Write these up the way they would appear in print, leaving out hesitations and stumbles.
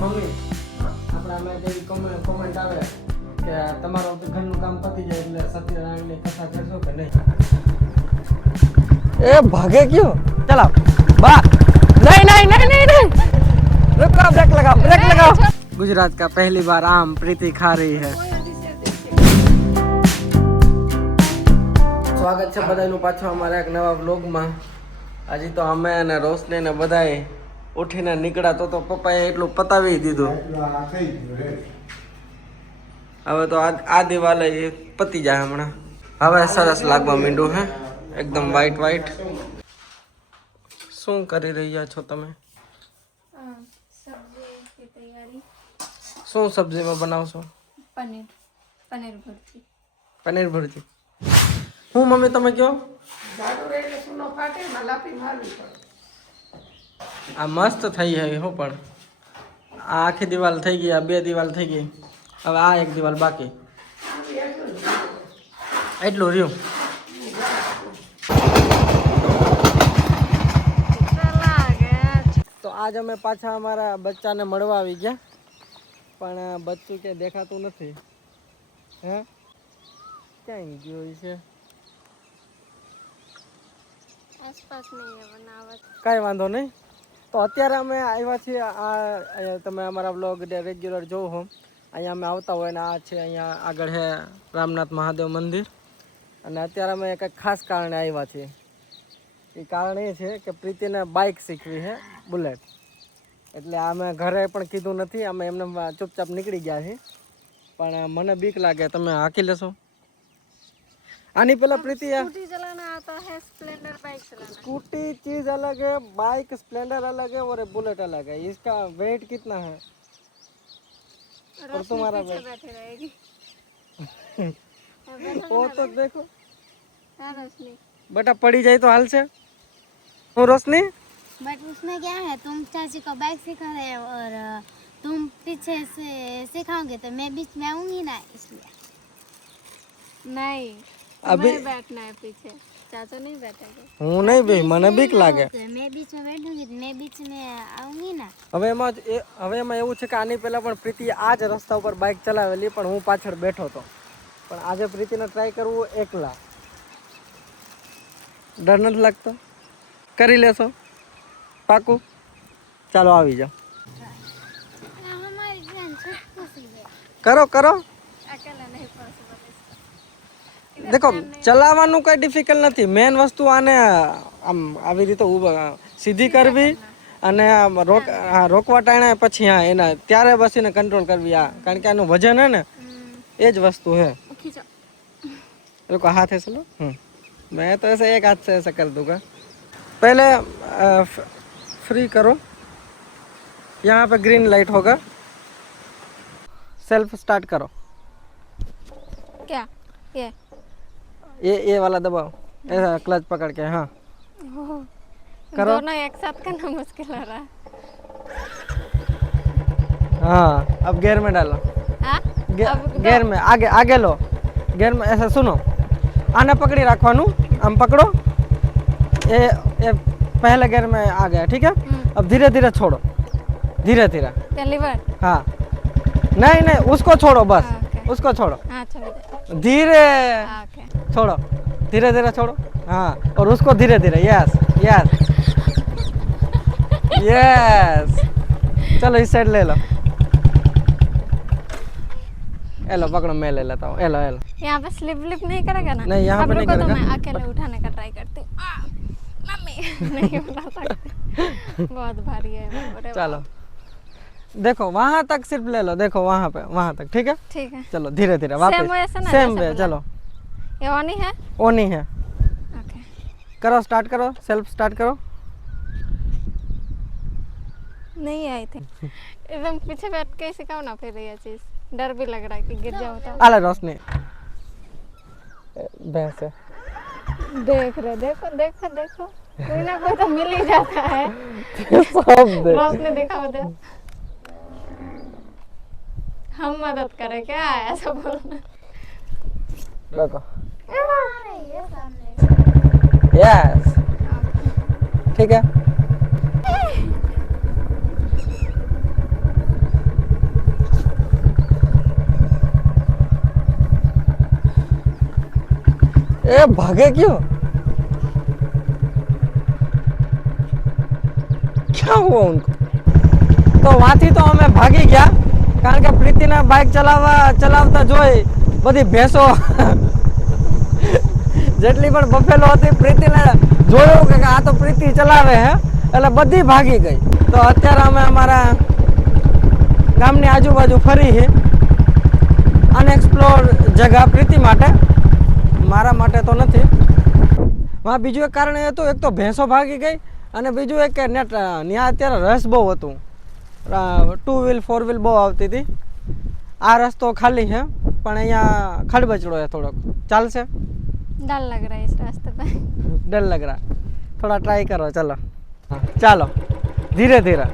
Mummy આપણામાં જેવી comment આવે કે તમારું ઘરનું કામ પતી જાય એટલે સત્યનારાયણની કથા કરશો કે નહીં? ए भागे क्यों? चला बा नहीं नहीं नहीं नहीं नहीं रुको ब्रेक लगाओ गुजरात का पहली बार आम प्रीति खा रही है. સ્વાગત છે બધાનું પાછું અમારા એક નવા વ્લોગમાં. હજી તો અમે અને રોશની ને બધાએ ઉઠીને નીકળ્યા તો પપ્પાએ એટલું પતાવી દીધું. હવે તો આ દિવાલે પતી જાય હમણાં. હવે સરસ લાગવા માંડ્યું હે, એકદમ વ્હાઈટ વ્હાઈટ. શું કરી રહ્યા છો તમે? સબ્જી की तैयारी. શું સબ્જીમાં બનાવશો? पनीर भुर्जी. પનીર ભુરજી. હું મમ્મી તમે કયો? આ મસ્ત થઈ ગઈ હો, પણ આ આખી દિવાલ થઈ ગઈ, આ બે દિવાલ થઈ ગઈ, હવે આ એક દિવાલ બાકી. એટલું રહ્યું. તો આજ અમે પાછા અમારા બચ્ચાને મળવા આવી ગયા, પણ બચ્ચું કે દેખાતું નથી. હે ક્યાં ગયું છે? आसपास नहीं है बनावट. કાંઈ વાંધો નહીં. તો અત્યારે અમે આવ્યા છીએ આ તમે અમારા બ્લોગ રેગ્યુલર જોવો હો, અહીંયા અમે આવતા હોય ને આ છે અહીંયા આગળ છે રામનાથ મહાદેવ મંદિર. અને અત્યારે અમે કંઈક ખાસ કારણે આવ્યા છીએ. એ કારણ એ છે કે પ્રીતિને બાઇક શીખવી છે, બુલેટ. એટલે અમે ઘરે પણ કીધું નથી, અમે એમને ચૂપચાપ નીકળી ગયા છીએ. પણ મને બીક લાગે, તમે હાંકી લેશો? આની પેલા પ્રીતિ स्कूटी चलाना आता है, स्प्लेंडर बाइक चलाना. स्कूटी चीज अलग है, बाइक स्प्लेंडर अलग है और बुलेट अलग है. इसका वेट कितना है? और तुम्हारा पीछे वेट? बैठे रहेगी. वो तो देखो हाँ रोशनी. बेटा, पड़ी जाए तो हाल से. वो रोशनी बट उसमें क्या है, तुम चाची को बाइक सिखा रहे हो और तुम पीछे से सिखाओगे तो मैं बीच में आऊंगी ना, इसलिए. नहीं अभी बैठना है पीछे, चाचा नहीं बैठेगा. હું નહીં ભાઈ, મને બીક લાગે. मैं बीच में बैठूंगी तो मैं बीच में आऊंगी ना. હવે એમાં એવું છે કે આની પહેલા પણ પ્રીતિએ આ જ રસ્તા ઉપર બાઇક ચલાવેલી, પણ હું પાછળ બેઠો હતો. પણ આજે પ્રીતિને ટ્રાય કરવું એકલા. ડર નથી લાગતો? કરી લેશો પાકું? ચાલો આવી જાઓ. हमारी जान छुटकू सी है, કરો કરો. अकेला नहीं पॉसिबल. દેખો, ચલાવવાનું કઈ ડિફિકલ્ટ નથી. મેન વસ્તુ આને આમ આવી રીતે સીધી કરવી અને રોકવા ટાણે પછી હા એના ત્યારે બસ એને કંટ્રોલ કરવી. આ કારણ કે આનું વજન હે ને, એ જ વસ્તુ है. खींचो. रुको, हाथ ऐसे लो. मैं तो ऐसे एक हाथ से ऐसा कर दूंगा. पहले फ्री करो. यहाँ पे ग्रीन लाइट होगा, सेल्फ स्टार्ट करो. क्या ये वाला दबाओ, ऐसा क्लच पकड़ के. हाँ करो. दोनों एक साथ करना मुश्किल हो रहा है. हाँ, अब गियर में डालो. हाँ? गियर में आगे आगे लो. गियर में ऐसा सुनो, आने पकड़ी रखवानू, हम पकड़ो. ये पहले गियर में आ गया, ठीक है. अब धीरे धीरे छोड़ो, धीरे धीरे. पहली बार. हाँ, नहीं नहीं, उसको छोड़ो बस. उसको छोड़ो, हाँ चलो. धीरे ओके. छोड़ो, धीरे धीरे छोड़ो. हाँ, और उसको धीरे धीरे. Yes yes yes. चलो इस साइड ले लो. एलो पकड़ो, मैं ले लेता हूँ. एलो एलो. यहाँ पे स्लिप व्लिप नहीं करेगा ना? नहीं, यहाँ अब पे नहीं रुको तो करेगा. मैं अकेले उठाने का ट्राई करती हूँ. मम्मी नहीं उठा सकती, बहुत भारी है. अरे चलो देखो, वहाँ तक सिर्फ ले लो. देखो वहाँ पे, वहाँ तक. ठीक है, ठीक है. चलो धीरे धीरे Same वापस. वैसे ना, सेम जैसे वे. बोला. चलो ये ऑन ही है. वो नहीं है. ओके. करो, स्टार्ट करो, सेल्फ स्टार्ट करो. नहीं आई थी. एकदम पीछे बैठ के सिखाओ ना फिर ये चीज. डर भी लग रहा है कि गिर जाओ तो. आले रोशनी भैंस है. देख रहे, देखो देखो देखो, कोई ना कोई तो मिल ही जाता है. सब दे. रोशनी दिखाओ दे. हम मदद करें क्या, ऐसा बोलना. देखो. यस, ठीक है. ए भागे क्यों? क्या हुआ उनको? तो वहाँથી તો અમે ભાગી ગયા કારણ કે પ્રીતિને બાઇક ચલાવતા જોઈ બધી ભેંસો જેટલી પણ બફેલો હતી પ્રીતિને જોયું કે આ તો પ્રીતિ ચલાવે હે એટલે બધી ભાગી ગઈ. તો અત્યારે અમે અમારા ગામની આજુબાજુ ફરી છે અનએક્સપ્લોર જગા પ્રીતિ માટે, મારા માટે તો નથી. માં બીજું એક કારણ એ હતું, એક તો ભેંસો ભાગી ગઈ અને બીજું એક કે ત્યાં અત્યારે રસ બહુ હતું, 2 વ્હીલ 4 વ્હીલ બહુ આવતી હતી. આ રસ્તો ખાલી છે પણ અહીંયા ખડબચડો છે થોડોક, ચાલશે? डर लग रहा है इस रास्ते पे. डर लग रहा, थोड़ा ट्राई करो. चलो चलो धीरे धीरे.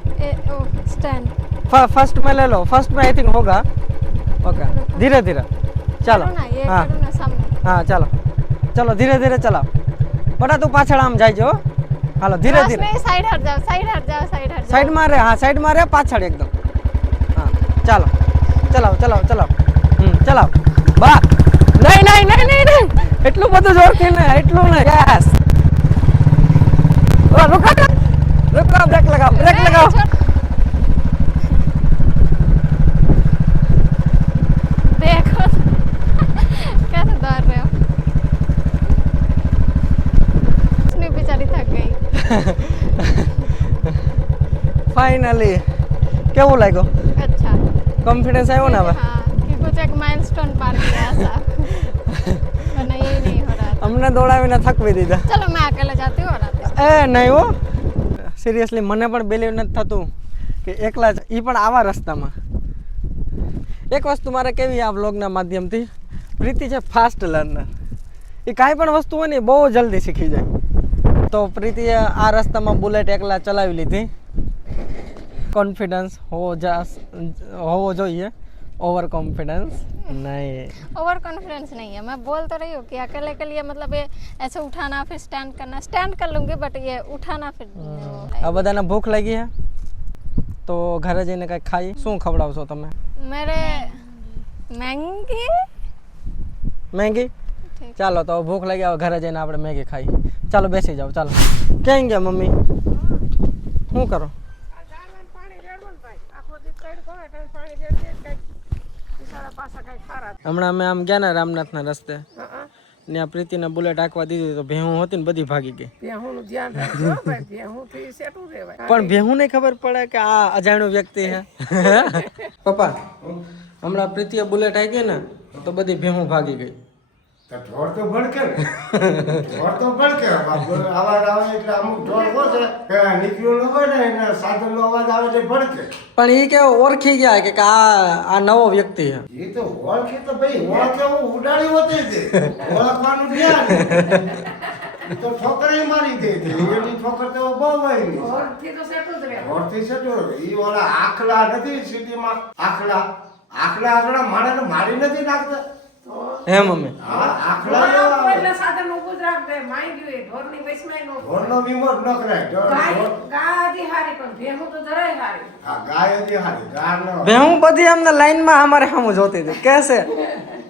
स्टैंड फर्स्ट में ले लो, फर्स्ट में आई थिंक होगा. ओके धीरे धीरे चलो. ये हाँ करो ना सामने. हाँ चलो चलो धीरे धीरे चलाओ. बड़ा तू पाछड़ आम जाए जो. हालो धीरे धीरे. साइड हट जाओ, साइड हट जाओ, साइड हट जाओ. साइड मारे, हाँ साइड मारे पाछड़ एकदम. हाँ चलो चलाओ चलाओ चलाओ. चलाओ बा. नहीं नहीं नहीं नहीं नहीं એટલું બધું જોરથી ને, એટલું ને. યસ रुको रुको, ब्रेक लगाओ, ब्रेक लगाओ. देखो कैसे दौड़ रहे हो. उसने बेचारी थक गई. ફાઇનલી કેવું લાગ્યું? अच्छा કોન્ફિડન્સ આવ્યો ને હવે? हाँ कि कुछ एक माइलस्टोन पार किया ऐसा. वरना ये नहीं हो रहा था. અમને દોડાવીને થકવી દીધા. चलो मैं अकेले जाती हूँ और आती हूँ. એ નહીં હો, સિરિયસલી મને પણ બિલીવ નથી થતું કે એકલા જ, એ પણ આવા રસ્તામાં. એક વસ્તુ મારે કેવી આ વ્લોગના માધ્યમથી, પ્રીતિ છે ફાસ્ટ લર્નર. એ કાંઈ પણ વસ્તુ હોય ને બહુ જલ્દી શીખી જાય. તો પ્રીતિએ આ રસ્તામાં બુલેટ એકલા ચલાવી લીધી. કોન્ફિડન્સ હોવો જોઈએ, ओवर कॉन्फिडेंस नहीं. ओवर कॉन्फिडेंस नहीं है. मैं बोल तो रही हूँ कि अकेले के लिए मतलब ये ऐसे उठाना फिर स्टैंड करना, स्टैंड कर लूँगी बट ये उठाना फिर. આ બધાને ભૂખ લાગી છે તો ઘરે જઈને કંઈક ખાઈ. શું ખવડાવશો તમે? मेरे मैंगी મેગી? ચાલો તો ભૂખ લાગી, હવે ઘરે જઈને આપણે મેગી ખાઈ. ચાલો બેસી જાઓ. ચાલો ક્યાં ગયા મમ્મી? શું કરો? હમણાં અમે આમ ગયા ને રામનાથના રસ્તે, ત્યાં પ્રીતિને બુલેટ હાંકવા દીધી તો ભેહું હતી ને બધી ભાગી ગઈ. પણ ભેહું ને ખબર પડે કે આ અજાણ્યો વ્યક્તિ છે. પપ્પા હમણાં પ્રીતિએ બુલેટ હાંકી ને તો બધી ભેહું ભાગી ગઈ. ઢોર તો ભડકે ને, ઢોર તો ભડકે. અવાજ આવે એટલે અમુક ઢોર હોય છે નીકળ્યો ન હોય ને એને સાધનનો અવાજ આવે એટલે ભડકે. પણ એ કે ઓળખી ગયા કે આ નવો વ્યક્તિ છે. એ તો ઓળખે તો ભાઈ, ઓળખે હું ઉડાડી હોતી છે, ઓળખવાનું ધ્યાન. એ તો ઠોકરે મારી દે છે, એની ઠોકર તો બહુ હોય. ઓળથી તો સેટું જ રહે, ઓળથી સેટું. એ ઓલા આખલા નથી સિટીમાં, આખલા માણસને મારી નથી નાખતા. હે મમ્મી? ઢોરનો વીમો ન કરાય. ભેહું બધી અમને લાઈનમાં हमारे हम જોતી હતી. कैसे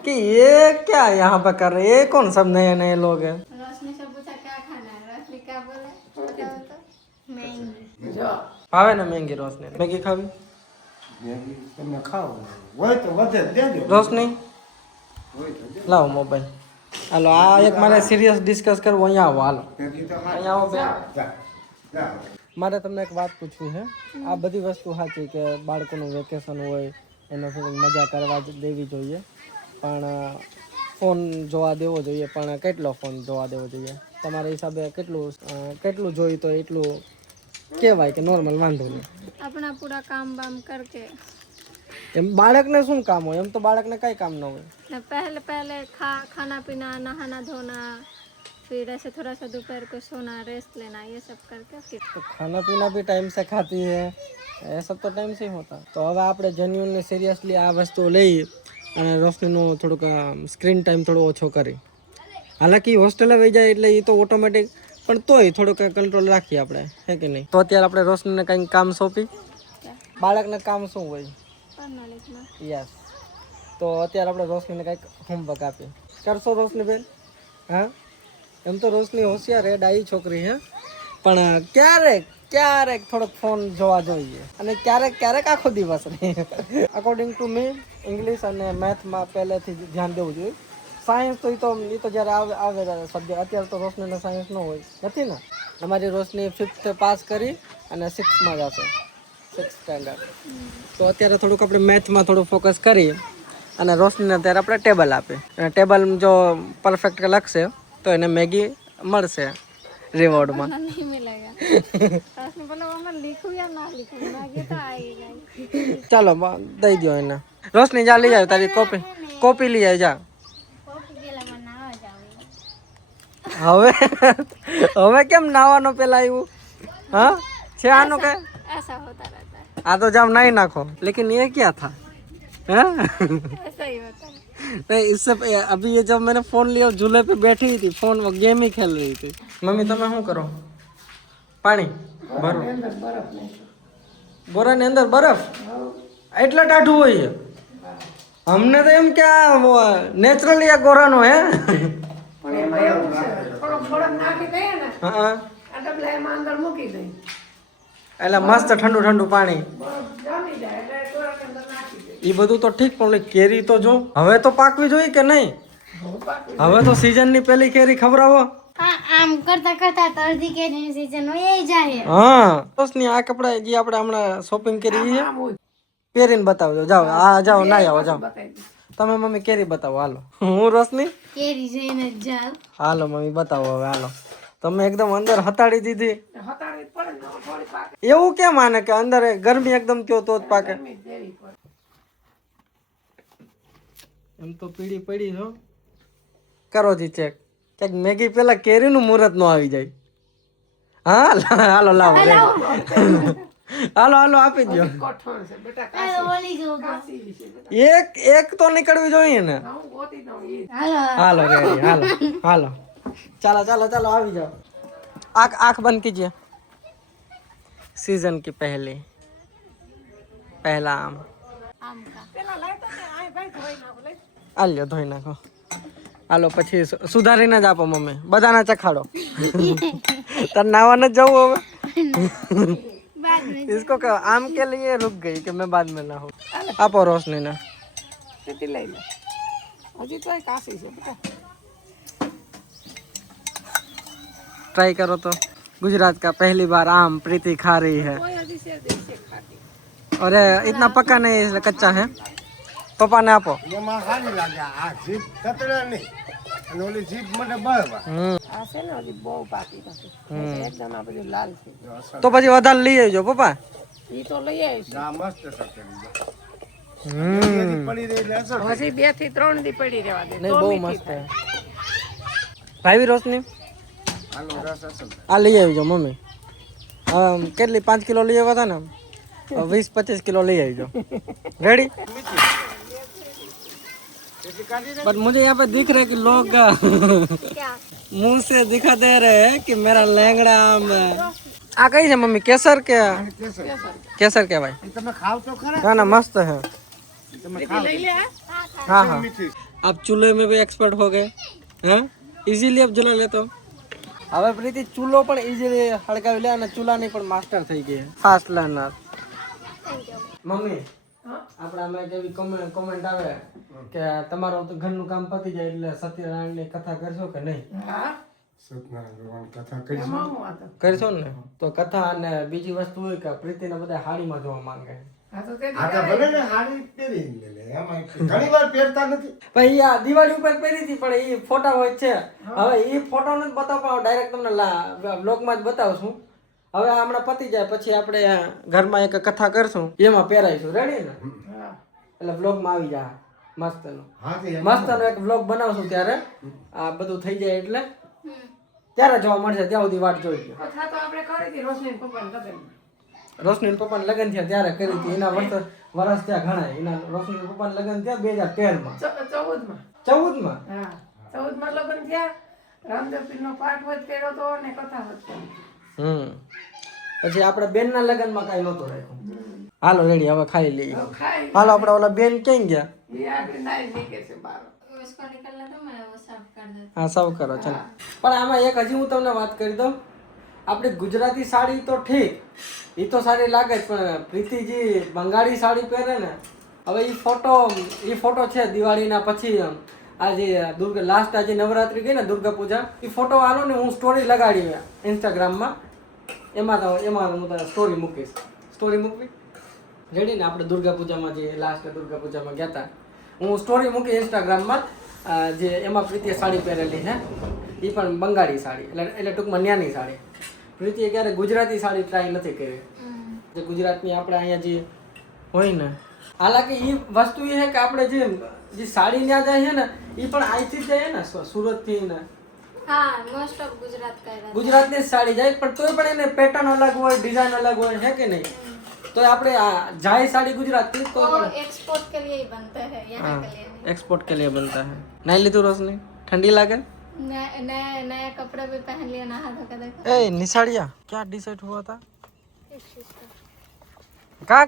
कि ये क्या यहाँ पे कर रहे, ये कौन सब नए नए लोग हैं? रोशनी से पूछा क्या खाना है, रोशनी क्या बोले बताओ तो. मैंगी. भावे ना महंगी रोशनी मैगी खावी? તમે ખાઓ હોય તો વધે દેજો. રોશની લાવો મોબાઈલ. હાલો આ એક મારે સિરિયસ ડિસ્કસ કરવું. અહીંયા આવો, હાલો અહીંયા આવો બે. મારે તમને એક વાત પૂછવી છે. આ બધી વસ્તુ સાચી કે બાળકોનું વેકેશન હોય એનો થોડીક મજા કરવા દેવી જોઈએ, પણ ફોન જોવા દેવો જોઈએ. પણ કેટલો ફોન જોવા દેવો જોઈએ તમારા હિસાબે? કેટલું જોઈએ તો એટલું કહેવાય કે નોર્મલ, વાંધો નહીં? अपना पूरा काम वाम करके. એમ બાળકને શું કામ હોય? એમ તો બાળકને કઈ કામ ન હોય. पहले खाना पीना, नहाना धोना, फिर ऐसे थोड़ा सा दोपहर को सोना, रेस्ट लेना, ये सब करके फिर. तो खाना पीना भी टाइम से खाती है, ये सब तो टाइम से ही होता. तो હવે આપણે જેન્યુઅનલી સિરિયસલી આ વસ્તુ લઈએ અને રોશનીનો થોડુંક સ્ક્રીન ટાઈમ થોડો ઓછો કરી. હાલાકી હોસ્ટેલે વહી જાય એટલે એ તો ઓટોમેટિક, પણ તોય થોડુંક કંટ્રોલ રાખીએ આપણે, હે કે નહીં? તો અત્યારે આપણે રોશનીને કંઈક કામ સોંપી. બાળકને કામ શું હોય? पढ़ना लिखना. યસ. તો અત્યારે આપણે રોશનીને કંઈક હોમવર્ક આપીએ. કરશો રોશનીબેન? હા એમ તો રોશની હોશિયાર હે, ડાઈ છોકરી હે, પણ ક્યારેક ક્યારેક થોડોક ફોન જોવા જોઈએ અને ક્યારેક ક્યારેક આખો દિવસ નહીં. અકોર્ડિંગ ટુ મી ઇંગ્લિશ અને મેથમાં પહેલેથી જ ધ્યાન દેવું જોઈએ. સાયન્સ તો એ તો જ્યારે આવે ત્યારે સબ્જેક્ટ. અત્યારે તો રોશનીને સાયન્સ ન હોય નથી ને. અમારી રોશની 5th પાસ કરી અને 6માં જશે, 6th સ્ટેન્ડર્ડ. તો અત્યારે થોડુંક આપણે મેથમાં થોડું ફોકસ કરી અને રોશનીને અત્યારે આપણે ટેબલ આપીએ અને ટેબલ જો પરફેક્ટ લખશે તો એને મેગી મળશે રિવોર્ડમાં. नहीं मिलेगा उसने बोला मम्मा लिखूं या ना लिखूं मैगी तो आएगा ચાલો દઈ દો એને. રોશની જા લઈ જાવ તારી કોપી લઈ આવી જા. कॉफी के लिए बनावा जाओ હવે હવે કેમ નાવાનો પેલા આવ્યું? હા છે આનું કે ऐसा होता रहता है આ તો જામ નાઈ નાખો. લેकिन ये क्या था? हाँ? ऐसा ही होता है नहीं इससे अभी ये जब मैंने फोन लिया झूले पे बैठी थी, फोन वो गेम ही खेल रही थी. मम्मी તમે શું કરો? પાણી ભરો. બોરાની અંદર બરફ એટલા ટાઢું હોય છે? અમને તો એમ કે આ નેચરલી આ ગોરાનો હે. હા એટલે મસ્ત ઠંડુ ઠંડુ પાણી. એ બધું તો ઠીક, પણ ઓલી કેરી તો જો હવે તો પાકવી જોઈએ કે નહીં? હવે તો સીઝનની પહેલી કેરી ખવડાવો. हाँ आम करता करता तर्दी के सीजन हो यही जाए હા રોશની આ કપડા જે આપણે હમણાં શોપિંગ કરી છે પહેરીને બતાવજો. જાઓ આ જાઓ ના આવો જાઓ તમે. મમ્મી કેરી બતાવો હાલો. હું રોશની केरी जઈને જાવ હાલો મમ્મી બતાવો હવે હાલો. તમે એકદમ અંદર હતાડી દીધી. એવું કેમ માને કે અંદર ગરમી એકદમ કયો તો જ પાકે? એમ તો પીળી પડી છો. કરો જી ચેક. ક્યાંક મેગી પેલા કેરીનું મુહૂર્ત નો આવી જાય. હા હાલો લાવો હાલો હાલો આપી દો. ઓલી જો એક તો નીકળવી જોઈએ ને. હાલો હાલો રેડી હાલો હાલો ચાલો ચાલો ચાલો આવી જાઓ. आँख बंद कीजिए. सीजन की पहला आम આમ કા આલ્યો ધોઈ નાખો. હાલો પછી સુધારીને જ આપો મમ્મી. બધાને ચખાડો. તાર નાવા ન જવું હવે? बाद में इसको कहो आम के लिए रुक गई कि मैं बाद में ना हूँ. આપો રોશની ને. ट्राई करो तो. गुजरात का पहली बार आम प्रीति खा रही है. अरे इतना पका नहीं है इसलिए कच्चा है. पप्पा ने आपो. એમાં સારી લાગે આ જીભ તતડે નહીં અને ઓલી જીભ મને બળવા. તો પછી વધારે લઈ આવજો પપ્પા. ના મસ્ત તતડી પડી રહી એટલે અસર નહીં બહુ મસ્ત છે. ભાઈ રોશની હાલો રસ અસર. આ લઈ આવજો મમ્મી. કેટલી 5 કિલો લઈ આવ્યા હતા ને? 20-25 किलो ले आइए. रेडी? बट मुझे यहाँ पे दिख रहा है कि लोग क्या मुंह से दिखा दे रहे हैं कि मेरा लैंगड़ा आम है. आ कही है मम्मी केसर के? केसर के भाई? તમે ખાવ તો ખરા. ना ना मस्त है. તમે ખાવ हाँ हाँ મીઠી. आप चूल्हे में भी एक्सपर्ट हो गए हैं. इजीली आप जला लेते हो. હવે પ્રીતિ ચૂલો પણ ઇઝીલી હળગાવી લે અને ચૂલાની પણ માસ્ટર થઈ ગઈ છે. Fast learner. મમ્મી આપણે આમાં જેવી કોમેન્ટ આવે કે તમારું તો ઘરનું કામ પતી જાય એટલે સત્યનારાયણની કથા કરશો કે નહીં? સત્યનારાયણ ભગવાન કથા કરીશું. કરશો ને? તો કથા અને બીજી વસ્તુ હોય કે પ્રીતિને બધા હાડીમાં જોવા માંગે. આ તો ભલે ને હાડી પહેરી લે એમાં ઘણી વાર પહેરતા નથી. ભાઈ આ દિવાળી ઉપર પહેરી હતી પણ એ ફોટા હોય છે. હવે એ ફોટો નથી બતાવવા, ડાયરેક્ટ તમને બ્લોગમાં જ બતાવશું. હવે હમણાં પતી જાય પછી આપણે ઘરમાં એક કથા કરશું એમાં પહેરાઈશું. રેડી ને? એટલે બ્લોગમાં આવી જાય મસ્તનો. હા તે મસ્તનો એક બ્લોગ બનાવશું ત્યારે આ બધું થઈ જાય એટલે ત્યારે જોવા મળશે. ત્યાં સુધી વાટ જોઈ લો. રોશની પપ્પાને લગ્ન થયા ત્યારે કરી હતી. એના વર્ષ ત્યાં ઘણા. એના રોશની પપ્પાને લગ્ન થયા 2013માં. 14માં પછી આપણે બેન ના લગ્ન માં કઈ નહોતું રાખ્યું. હાલો રેડી હવે ખાઈ લઈએ. હાલો આપણે ઓલા બેન ક્યાં ગયા? उसको निकलने दो, मैं वो सर्व कर देती હા સર્વ કરો ચાલો. પણ આમાં એક હજી હું તમને વાત કરી દઉં. આપણી ગુજરાતી સાડી તો ઠીક, એ તો સારી લાગે જ, પણ પ્રીતિજી બંગાળી સાડી પહેરે ને, હવે એ ફોટો છે દિવાળીના પછી આ જે લાસ્ટ આજે નવરાત્રી ગઈ ને દુર્ગા પૂજા, એ ફોટો આલો ને હું સ્ટોરી લગાડી ઇન્સ્ટાગ્રામમાં, એમાં હું તને સ્ટોરી મૂકીશ. સ્ટોરી મૂકવી રેડી ને? આપણે દુર્ગા પૂજામાં જે લાસ્ટ દુર્ગા પૂજામાં ગયા હતા, હું સ્ટોરી મૂકી ઇન્સ્ટાગ્રામમાં, જે એમાં પ્રીતિએ સાડી પહેરેલી છે, એ પણ બંગાળી સાડી, એટલે ટૂંકમાં ન્યાની સાડી. પ્રીતિએ ક્યારે ગુજરાતી સાડી ટ્રાય નથી કરી, જે ગુજરાતની આપણે અહીંયા જે હોય ને. હાલાકી એ વસ્તુ એ છે કે આપણે જે સાડી ત્યાં જાય છે ને, એ પણ અહીંથી જ જાય ને, સુરતથી ને. हाँ, मोस्ट ऑफ गुजरात का रहता ગુજરાતની જ સાડી જાય, પણ તોય પણ એને પેટર્ન અલગ હોય, ડિઝાઇન અલગ હોય, છે કે નહીં? તો આપણે જાય साड़ी गुजरात की तो वो एक्सपोर्ट के लिए ही बनते हैं, यहाँ के लिए नहीं। एक्सपोर्ट के लिए बनता है. नहीं ली तू रोशनी? ठंडी लागे? नए कपड़े भी पहन लिए, नहा धो के देखो। ए निसाड़िया क्या डिसाइड हुआ था? कहाँ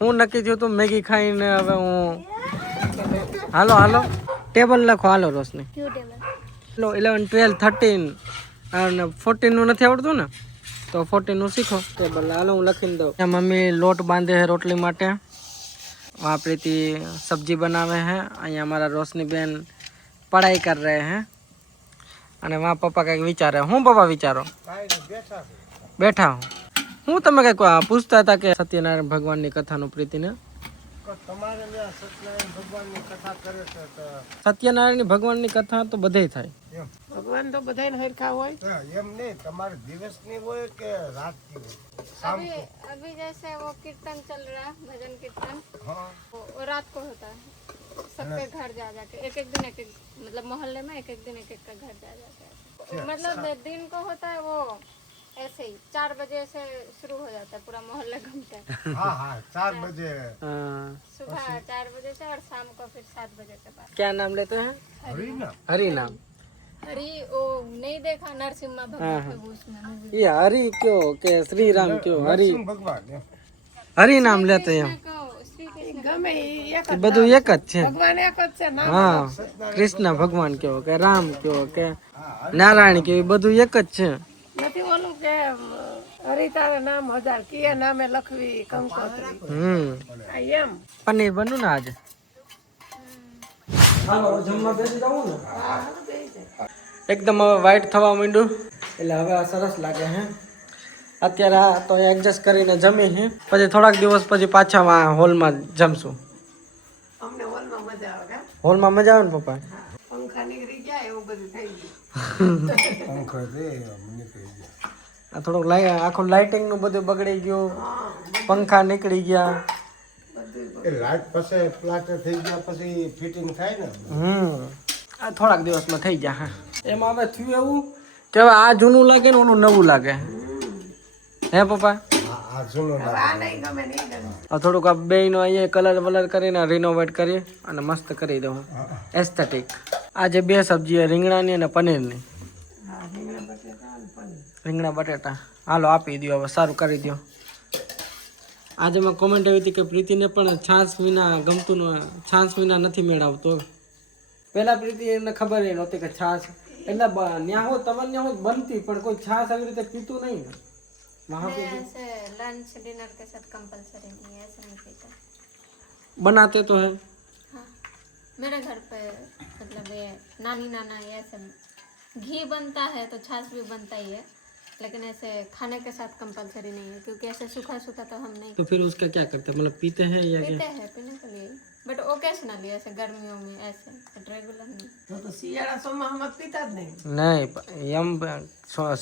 હું નક્કી થયું તું મેગી ખાઈને હવે હું હાલો ટેબલ લખો. હાલો રોશની, 11 12 13 અને 14 નું નથી આવડતું ને, તો 14 નું શીખો. ટેબલ હાલો હું લખીને દઉં. મમ્મી લોટ બાંધે છે રોટલી માટે, वहाँ प्रीति सब्जी बनावे हैं, અહીંયા हमारा रोशनी बेन पढ़ाई कर रहे हैं, અને वहाँ पप्पा કંઈક વિચારે. હું પપ્પા વિચારો? બેઠા હું તમે કંઈક પૂછતા હતા કે સત્યનારાયણ ભગવાનની કથાનું પ્રીતિને. સત્યનારાયણ ભગવાનની કથા તો બધે થાય. ભગવાન તો બધાને હરખા હોય. એમ નહીં, તમારે દિવસની હોય કે રાતની હોય? अभी जैसे वो कीर्तन चल रहा है, भजन कीर्तन, हाँ, वो रात को होता है, सबके घर जा जाके एक दिन मतलब मोहल्ले में एक दिन एक का घर जा जाके, मतलब दिन को होता है वो ऐसे ही 4 बजे से शुरू हो जाता है, पूरा मोहल्ला घूमते हैं। हाँ हाँ 4 बजे सुबह 4 बजे से और शाम को फिर 7 बजे के बाद। क्या नाम लेते हैं? हरी ना हरि नाम. हरी वो नहीं देखा, नरसिम्हा भगवान है उसमें movie। ये हरि क्यों के श्री राम क्यों? हरि भगवान हरि नाम लेते हैं. को श्री कृष्ण ગમે ઈ એક જ બધું એક જ છે. ભગવાન એક જ છે નામ. હા, કૃષ્ણ ભગવાન કયો કે રામ કયો કે નારાયણ કયો, બધું એક જ છે. નથી ઓલું કે હરિતારે નામ 1000 કીએ નામે લખવી કંકોત્રી. આ એમ પનીર બન્યું ને આજે. હાલો જમવા બેસી જાવું ને. એકદમ હવે વ્હાઈટ થવા માંડ્યું, એટલે હવે આ સરસ લાગે છે. અત્યારે આ તો એડજસ્ટ કરીને જમી છે, પછી થોડાક દિવસ પછી પાછા હોલમાં જમશું. અમને હોલમાં મજા આવે. હોલમાં મજા આવે ને પપ્પા? પંખા નીકળી ગયા એવું બધું થઈ ગયું. પંખો દે નીકળી ગયા. આ થોડુંક આખું લાઇટિંગ નું બધું બગડી ગયું, પંખા નીકળી ગયા. એ લાઈટ પછી પ્લાસ્ટર થઈ ગયા પછી ફિટિંગ થાય ને. આ થોડાક દિવસમાં થઈ ગયા. હા, એમાં હવે થયું એવું કે હવે આ જૂનું લાગે ને ઓલું નવું લાગે. હે પપ્પા? આ જૂનો આ નહીં ગમે નહીં ગમે. આ થોડુંક આ બેયનો અહીંયા કલર વલર કરીને રિનોવેટ કરી અને મસ્ત કરી દઉં એસ્થેટિક. આ જે બે સબ્જી રીંગણાની અને પનીરની. રીંગણા બટેટા હાલો આપી દો, હવે સારું કરી દો. આજે મેં કોમેન્ટ આવી હતી કે પ્રીતિને પણ છાશ વિના ગમતું છાશ વિના નથી મેળવતો. પહેલા પ્રીતિ એને ખબર એ નહોતી કે છાશ એટલે ન્યા હો તમારે ન્યા હો બનતી, પણ કોઈ છાશ આવી રીતે પીતું નહીં ને. वहाँ पे ऐसे लंच डिनर के साथ कंपलसरी नहीं है, ऐसे नहीं पीता। बनाते तो है. हाँ, मेरे घर पे मतलब ये नानी नाना ये सब घी बनता है तो छाछ भी बनता ही है, लेकिन ऐसे खाने के साथ कंपलसरी नहीं है, क्योंकि ऐसे सूखा सूखा तो हम नहीं तो फिर उसका क्या करते हैं, मतलब पीते हैं या पीते हैं, पीने के लिए, बट ओकेशनली ऐसे गर्मियों में ऐसे, बट रेगुलर नहीं। તો શિયાળા ચોમાસામાં પીતા જ નહીં. નહીં? એમ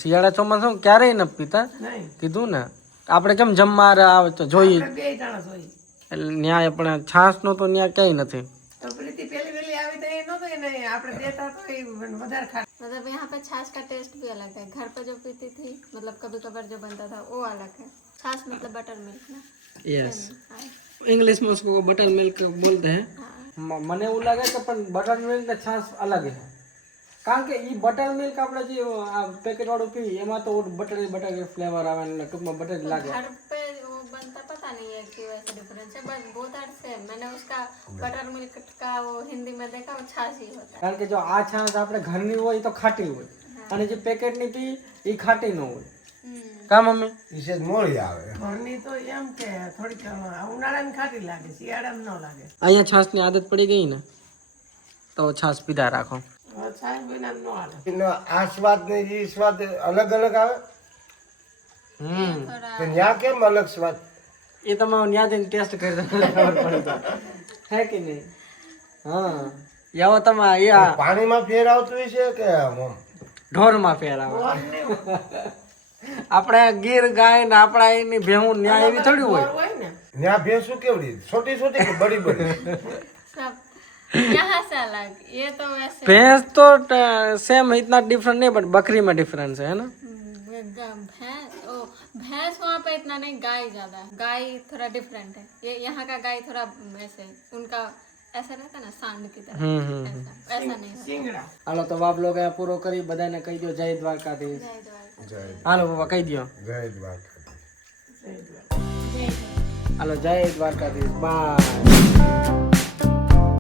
શિયાળા ચોમાસા ક્યારેય ન પીતા. નહીં કીધું ને આપણે કેમ જમવા આવે તો જોઈએ, આપણે બે જણા જોઈએ. એટલે ન્યાય પણ છાશનો તો ન્યાય કંઈ નથી. તો પ્રીતિ પેલી વેલી આવી તો એ નહોતો એને આપણે દેતા તો એ વધારે ખા. मतलब यहाँ पे छाछ का टेस्ट भी अलग है, घर पे जो पीती थी मतलब कभी कभार जो बनता था वो अलग है। छाछ मतलब बटर मिल्क ना। यस, हाँ, इंग्लिश में उसको बटर मिल्क बोलते हैं. हाँ। મને એવું લાગે કે પણ બટર મિલ્ક ને છાશ અલગ છે. કારણ કે ઈ બટર મિલ્ક આપણે જે પેકેટ વાળું પીવી એમાં તો બટર ફ્લેવર આવે ને ટૂંકમાં બટર જ લાગે. घर पे वो बनता पता नहीं है क्यों ऐसा डिफरेंस है, बट बोथ आर सेम. मैंने उसका बटर मिल्क का वो हिंदी में देखा, वो छाछ ही होता है. કારણ કે જો આ છાશ આપણે ઘરની હોય તો ખાટી હોય અને જે પેકેટની પી એ ખાટી ન હોય. કા મમ્મી? ઈ છે મોળી આવે. ઘરની તો એમ કે થોડીક ઉનાળાની ખાટી લાગે, શિયાળામાં ન લાગે. અહીંયા છાશની આદત પડી ગઈ ને તો છાશ પીધા રાખો. હવે છાશ વિના ન હાલે. એનો આ સ્વાદ ને ઈ સ્વાદ અલગ અલગ આવે. તો ન્યા કેમ અલગ સ્વાદ? એ તમે ત્યાં જઈને ટેસ્ટ કરી દો ખબર પડી તો હે કે નહીં? હા એવો તમે એ પાણીમાં ફેર આવતું હોય છે કે આમ? ઢોરમાં ફેર આવે. આપણે ગીર ગાય ને આપણા એની ભેહું ન્યાય એવી થોડી હોય. હોય ને ન્યા ભેંસું કેવડી? છોટી છોટી કે બડી બડી? सब यहाँ से अलग, ये तो वैसे भैंस तो सेम इतना डिफरेंट नहीं बट बकरी में डिफरेंस है ना. भैंस वहाँ पे इतना नहीं, गाय ज्यादा. गाय थोड़ा डिफरेंट है. ये यहाँ का गाय थोड़ा ऐसे उनका ऐसा रहता है ना सांड की तरह, ऐसा ऐसा नहीं होता. શિંગડા. હાલો તો બાપ લોકો અહીંયા પૂરો કરી બધાને કહી દો જય દ્વારકાધીશ. जय द्वारका. જય હાલો બાબા કહી દો. જય દ્વારકા. जय द्वारका. હાલો જય દ્વારકાધીશ. બાય.